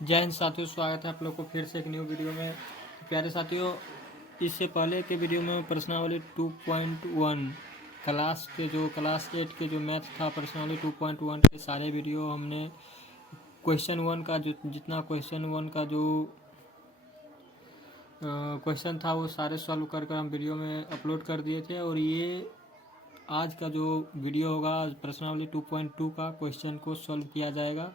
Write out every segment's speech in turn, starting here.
जय हिंद साथियों, स्वागत है आप लोग को फिर से एक न्यू वीडियो में। प्यारे साथियों, इससे पहले के वीडियो में प्रश्नावली 2.1 क्लास 8 के जो मैथ था प्रश्नावली 2.1 के सारे वीडियो हमने क्वेश्चन 1 का जितना क्वेश्चन 1 का जो क्वेश्चन था वो सारे सॉल्व कर हम वीडियो में अपलोड कर दिए थे। और ये आज का जो वीडियो होगा प्रश्नावली 2.2 का क्वेश्चन को सॉल्व किया जाएगा,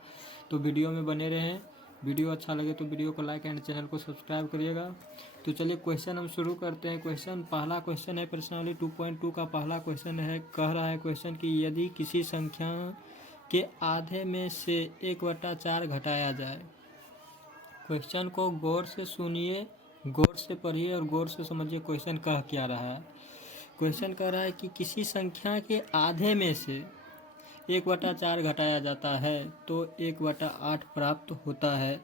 तो वीडियो में बने रहें। वीडियो अच्छा लगे तो वीडियो को लाइक एंड चैनल को सब्सक्राइब करिएगा। तो चलिए क्वेश्चन हम शुरू करते हैं। पहला क्वेश्चन है प्रश्नावली 2.2 का पहला क्वेश्चन है। कह रहा है क्वेश्चन कि यदि किसी संख्या के आधे में से 1/4 घटाया जाए। क्वेश्चन को गौर से सुनिए, गौर से पढ़िए और गौर से समझिए क्वेश्चन कह क्या रहा है। क्वेश्चन कह रहा है कि किसी संख्या के आधे में से 1/4 घटाया जाता है तो 1/8 प्राप्त होता है।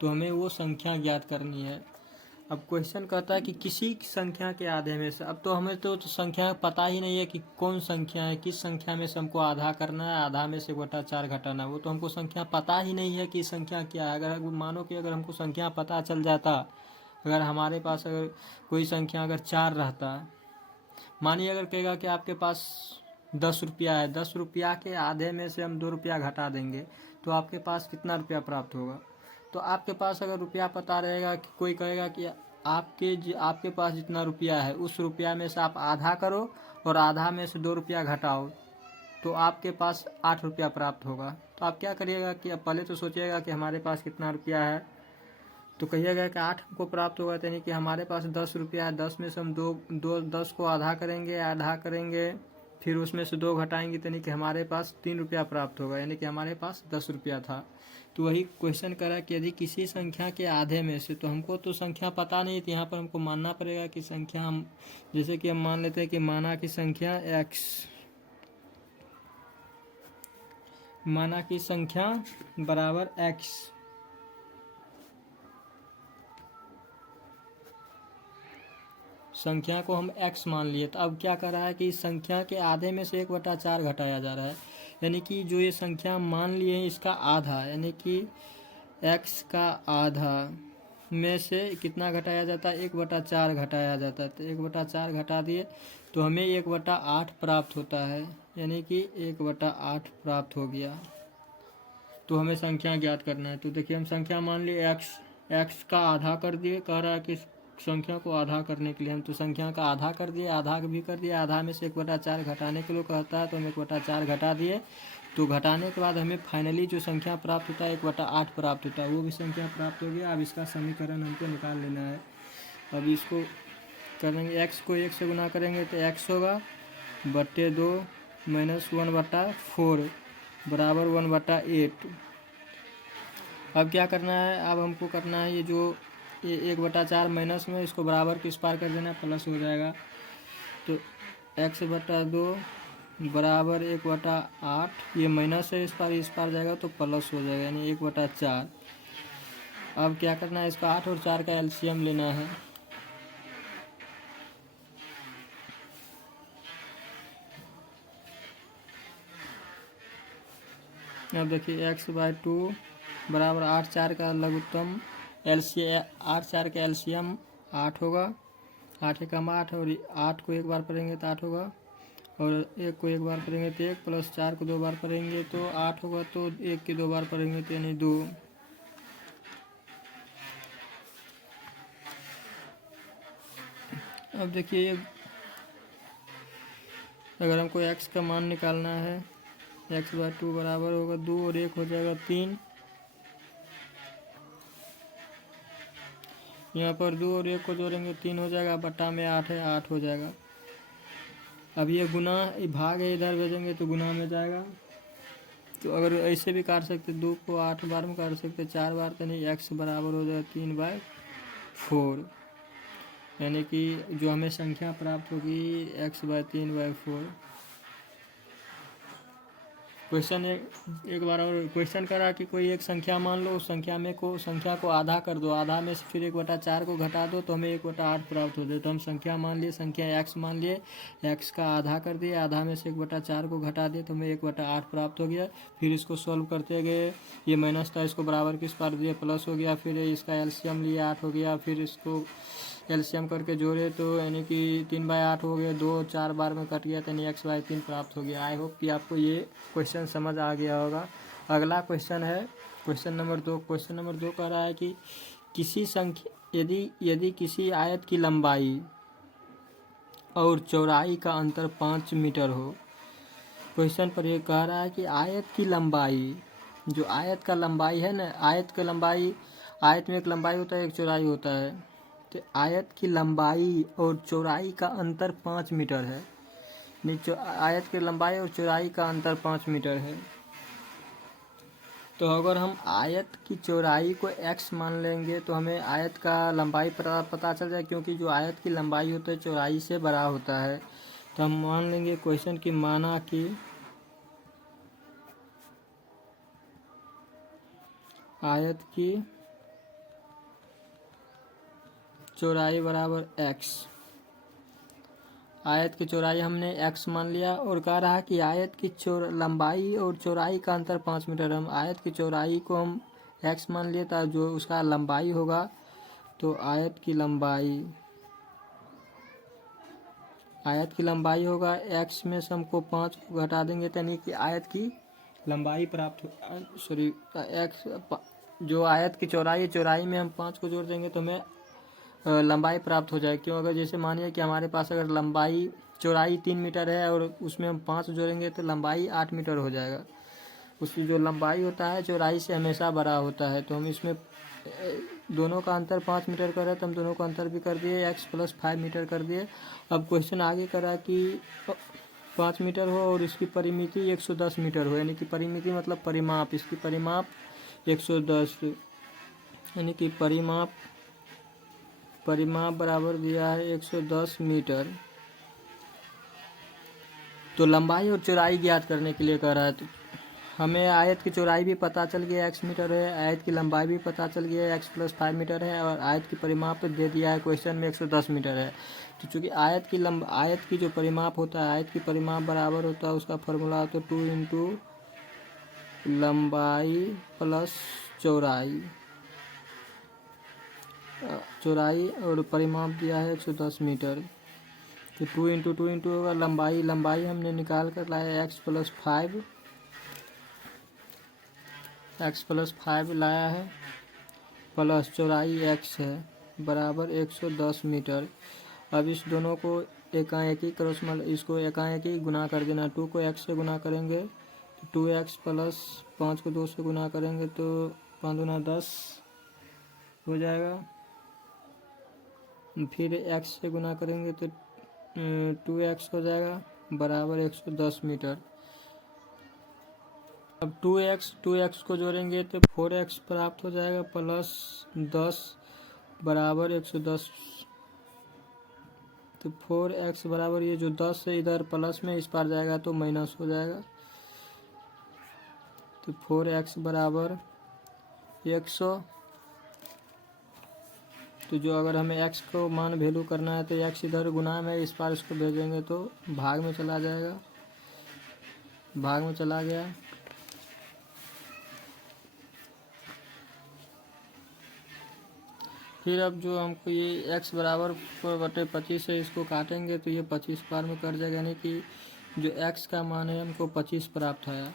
तो हमें वो संख्या ज्ञात करनी है। अब क्वेश्चन कहता है कि किसी संख्या के आधे में से। अब तो हमें तो संख्या पता ही नहीं है कि कौन संख्या है, किस संख्या में से हमको आधा करना है, आधा में से 1/4 घटाना है। वो तो हमको संख्या पता ही नहीं है कि संख्या क्या है। अगर मानो कि अगर हमको संख्या पता चल जाता, अगर हमारे पास अगर कोई संख्या अगर 4 रहता, मानिए अगर कहेगा कि आपके पास 10 रुपया है, 10 रुपया के आधे में से हम 2 रुपया घटा देंगे तो आपके पास कितना रुपया प्राप्त होगा। तो आपके पास अगर रुपया पता रहेगा कि कोई कहेगा कि आपके पास जितना रुपया है उस रुपया में से आप आधा करो और आधा में से 2 रुपया घटाओ, तो आपके पास 8 रुपया प्राप्त होगा। तो आप क्या करिएगा कि अब पहले तो सोचिएगा कि हमारे पास कितना रुपया है, तो कहिएगा कि 8 हमको प्राप्त होगा। यानी कि हमारे पास 10 रुपया है, 10 में से हम 10 को आधा करेंगे, फिर उसमें से 2 घटाएंगे, यानी कि हमारे पास 3 रुपया प्राप्त होगा। यानी कि हमारे पास 10 रुपया था। तो वही क्वेश्चन करा कि यदि किसी संख्या के आधे में से, तो हमको तो संख्या पता नहीं थी, यहाँ पर हमको मानना पड़ेगा कि संख्या हम जैसे कि हम मान लेते हैं कि माना की संख्या बराबर x। संख्या को हम x मान लिए। तो अब क्या कर रहा है कि इस संख्या के आधे में से 1/4 घटाया जा रहा है। यानी कि जो ये संख्या मान लिए हैं इसका आधा, यानी कि x का आधा में से कितना घटाया जाता है, 1/4 घटाया जाता है। तो 1/4 घटा दिए तो हमें 1/8 प्राप्त होता है। यानी कि 1/8 प्राप्त हो गया। तो हमें संख्या ज्ञात करना है। तो देखिए हम संख्या मान लिए x का आधा कर दिए। कह रहा है कि संख्या को आधा करने के लिए हम तो संख्या का आधा कर दिए, आधा भी कर दिए। आधा में से 1/4 घटाने के लिए कहता है तो हम 1/4 घटा दिए। तो घटाने के बाद हमें फाइनली जो संख्या प्राप्त होता है 1/8 प्राप्त होता है, वो भी संख्या प्राप्त हो गया। अब इसका समीकरण हमको निकाल लेना है। अब इसको करेंगे, x को 1 से गुना करेंगे तो x होगा /2 माइनस 1/4 बराबर 1/8। अब क्या करना है, अब हमको करना है ये जो ये 1/4 माइनस में इसको बराबर किस पार कर देना, प्लस हो जाएगा। तो x/2 बराबर 1/8, ये माइनस है, इस पार जाएगा तो प्लस हो जाएगा, यानी 1/4। अब क्या करना है, इसका 8 और 4 का एलसीएम लेना है। अब देखिए x/2 बराबर 8 4 का लघुत्तम एलसीएम, 8 4 का एलसीएम 8 होगा। 8 एकम 8, और 8 को एक बार पढ़ेंगे तो 8 होगा, और 1 को एक बार पढ़ेंगे तो 1, प्लस 4 को 2 बार पढ़ेंगे तो 8 होगा। तो 1 की 2 बार पढ़ेंगे तो यानी 2। अब देखिए अगर हमको x का मान निकालना है, x/2 बराबर होगा 2 और 1 हो जाएगा 3। यहाँ पर 2 और 1 को जोड़ेंगे 3 हो जाएगा, बट्टा में 8 है, 8 हो जाएगा। अब ये गुना भाग है, इधर भेजेंगे तो गुना में जाएगा। तो अगर ऐसे भी काट सकते, 2 को 8 बार में काट सकते, 4 बार, तो नहीं x बराबर हो जाएगा 3/4। यानी कि जो हमें संख्या प्राप्त होगी x/3/4। क्वेश्चन एक बार और क्वेश्चन करा कि कोई एक संख्या मान लो, उस संख्या को आधा कर दो, आधा में से फिर 1/4 को घटा दो तो हमें 1/8 प्राप्त हो जाए। तो हम संख्या मान लिए, संख्या x मान लिए, x का आधा कर दिए, आधा में से 1/4 को घटा दिए तो हमें 1/8 प्राप्त हो गया। फिर इसको सॉल्व करते गए, ये माइनस था इसको बराबर किस पार दिए, प्लस हो गया। फिर इसका एलसीएम लिए 8 हो गया, फिर इसको एलसीएम करके जोड़े तो यानी कि 3/8 हो गया, 2 4 बार में कट गया तो यानी x/3 प्राप्त हो गया। आई होप कि आपको ये क्वेश्चन समझ आ गया होगा। अगला क्वेश्चन है क्वेश्चन नंबर 2। क्वेश्चन नंबर 2 कह रहा है कि किसी संख्या यदि किसी आयत की लंबाई और चौड़ाई का अंतर 5 मीटर हो। क्वेश्चन पर ये कह रहा है कि आयत की लंबाई, जो आयत का लंबाई है ना, आयत में एक लंबाई होता है, एक चौड़ाई होता है। तो आयत की लंबाई और चौड़ाई का अंतर 5 मीटर है। आयत की लंबाई और चौड़ाई का अंतर 5 मीटर है। तो अगर हम आयत की चौड़ाई को x मान लेंगे तो हमें आयत का लंबाई पता चल जाए, क्योंकि जो आयत की लंबाई होता है चौड़ाई से बड़ा होता है। तो हम मान लेंगे क्वेश्चन की माना कि आयत की चौड़ाई बराबर x। आयत की चौड़ाई हमने x मान लिया और कह रहा है कि आयत की लंबाई और चौड़ाई का अंतर 5 मीटर। हम आयत की चौड़ाई को हम x मान लिए था, जो उसका लंबाई होगा तो आयत की लंबाई होगा x में से हमको 5 को घटा देंगे तो यानी कि आयत की लंबाई प्राप्त हो जो आयत की चौड़ाई में हम 5 को जोड़ देंगे तो हमें लंबाई प्राप्त हो जाए। क्यों? अगर जैसे मानिए कि हमारे पास अगर चौड़ाई 3 मीटर है और उसमें हम 5 जोड़ेंगे तो लंबाई 8 मीटर हो जाएगा। उसकी जो लंबाई होता है चौड़ाई से हमेशा बड़ा होता है। तो हम इसमें दोनों का अंतर 5 मीटर कर रहे हैं तो हम दोनों का अंतर भी कर दिए, x + 5 मीटर कर दिए। अब क्वेश्चन आगे करा कि 5 मीटर हो और इसकी परिमिति 110 मीटर हो, यानी कि परिमिति मतलब परिमाप, इसकी परिमाप 110, यानी कि परिमाप बराबर दिया है 110 मीटर। तो लंबाई और चौड़ाई ज्ञात करने के लिए कह रहा है। तो हमें आयत की चौड़ाई भी पता चल गया x मीटर है, आयत की लंबाई भी पता चल गया x + 5 मीटर है और आयत की परिमाप दे दिया है क्वेश्चन में 110 मीटर है। तो चूँकि आयत की जो परिमाप होता है, आयत की परिमाप बराबर होता है, उसका फॉर्मूला होता है 2 × लंबाई + चौड़ाई और परिमाप दिया है 110 मीटर। तो 2 × 2 होगा लंबाई हमने निकाल कर लाया x + 5 लाया है, प्लस चौड़ाई x है बराबर 110 मीटर। अब इस दोनों को एकाएकी इसको एकाएकी गुना कर देना। 2 को x से गुना करेंगे तो 2x + 5 को 2 से गुना करेंगे तो 5 दूना 10 हो जाएगा। फिर x से गुना करेंगे तो 2x हो जाएगा बराबर 110 मीटर। अब 2x को जोड़ेंगे तो 4x प्राप्त हो जाएगा प्लस 10 बराबर 110। तो 4x बराबर ये जो 10 है इधर प्लस में इस पार जाएगा तो माइनस हो जाएगा। तो 4x बराबर 100। तो जो अगर हमें x को मान वैल्यू करना है तो x इधर गुना में इस पार इसको भेजेंगे तो भाग में चला जाएगा, भाग में चला गया। फिर अब जो हमको ये x बराबर 4/25 है, इसको काटेंगे तो ये 25 बार में कट जाएगा, यानी कि जो x का मान है हमको 25 प्राप्त आया।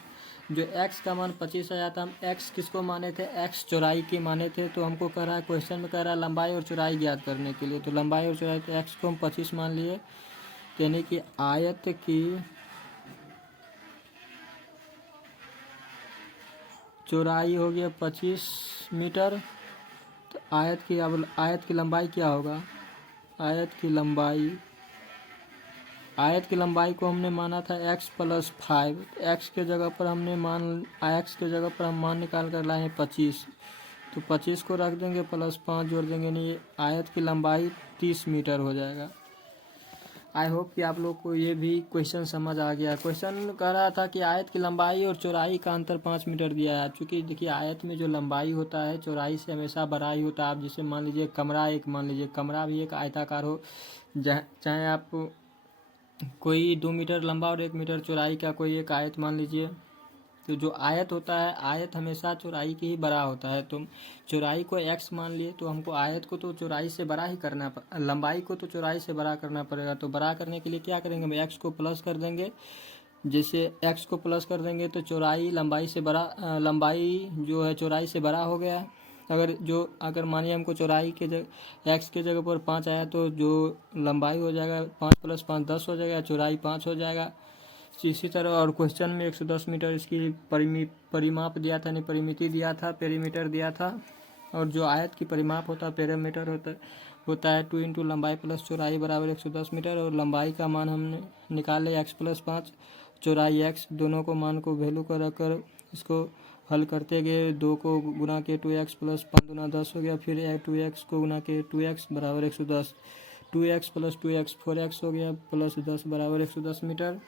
जो x का मान 25 आया था, हम x किसको माने थे? x चौड़ाई के माने थे। तो हमको कह रहा है क्वेश्चन में कह रहा है लंबाई और चौड़ाई ज्ञात करने के लिए। तो लंबाई और चौड़ाई तो x को हम 25 मान लिए, यानी कि आयत की चौड़ाई हो गया 25 मीटर। तो आयत की लंबाई क्या होगा? आयत की लंबाई को हमने माना था x + 5। x के जगह पर हम मान निकाल कर लाए हैं 25। तो 25 को रख देंगे प्लस 5 जोड़ देंगे, नहीं आयत की लंबाई 30 मीटर हो जाएगा। आई होप कि आप लोग को ये भी क्वेश्चन समझ आ गया। क्वेश्चन कह रहा था कि आयत की लंबाई और चौड़ाई का अंतर 5 मीटर दिया है। चूँकि देखिए आयत में जो लंबाई होता है चौड़ाई से हमेशा बड़ा ही होता है। आप जैसे मान लीजिए कमरा भी एक आयताकार हो, चाहे आप कोई 2 मीटर लंबा और 1 मीटर चौड़ाई का कोई एक आयत मान लीजिए, तो जो आयत होता है आयत हमेशा चौड़ाई के ही बड़ा होता है। तो चौड़ाई को x मान लिए तो हमको आयत को तो चौड़ाई से बड़ा ही करना लंबाई को तो चौड़ाई से बड़ा करना पड़ेगा। तो बड़ा करने के लिए क्या करेंगे, हम x को प्लस कर देंगे। जैसे x को प्लस कर देंगे तो चौड़ाई लंबाई से बड़ा लंबाई जो है चौड़ाई से बड़ा हो गया। अगर मानिए हमको चौड़ाई के जगह x के जगह पर 5 आया तो जो लंबाई हो जाएगा 5 + 5 10 हो जाएगा, चौड़ाई 5 हो जाएगा। इसी तरह और क्वेश्चन में 110 मीटर इसकी परिमाप दिया था, नहीं परिमिति दिया था, पेरीमीटर दिया था। और जो आयत की परिमाप होता है पेरीमीटर होता है 2 × लंबाई प्लस चौड़ाई बराबर 110 मीटर। और लंबाई का मान हमने निकाले x + 5, चौड़ाई x, दोनों को मान को वैल्यू को रखकर इसको हल करते गए। 2 को गुना के 2x + 5 दूना 10 हो गया। फिर 2x को गुना के 2x बराबर 110, 2x + 2x 4x हो गया, प्लस 10 बराबर 110 मीटर।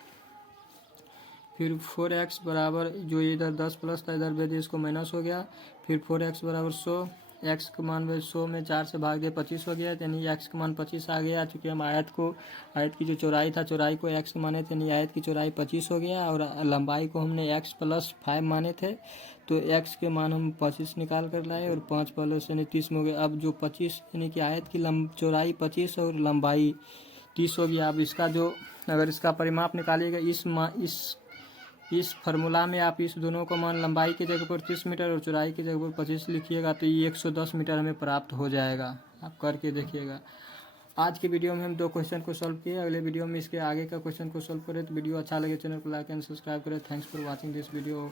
फिर 4x बराबर जो इधर 10 प्लस था इधर भेज इसको माइनस हो गया। फिर 4x बराबर 100, x का मान 100 में 4 से भाग दिया 25 हो गया, यानी x का मान 25 आ गया। चूँकि हम आयत की जो चौड़ाई था चौड़ाई को x माने थे, यानी आयत की चौड़ाई 25 हो गया। और लंबाई को हमने x + 5 माने थे, तो x के मान हम 25 निकाल कर लाए और 5 + यानी 30 में हो गया। अब जो 25 यानी कि आयत की चौड़ाई 25 और लंबाई 30 हो गया। अब इसका जो अगर इसका परिमाप निकालिएगा इस फार्मूला में आप इस दोनों को मान लंबाई की जगह पर 30 मीटर और चौड़ाई की जगह पर 25 लिखिएगा तो ये 110 मीटर हमें प्राप्त हो जाएगा। आप करके देखिएगा। आज के वीडियो में हम 2 क्वेश्चन को सॉल्व किए। अगले वीडियो में इसके आगे का क्वेश्चन को सॉल्व करें। तो वीडियो अच्छा लगे चैनल को लाइक एंड सब्सक्राइब करें। Thanks for watching this video.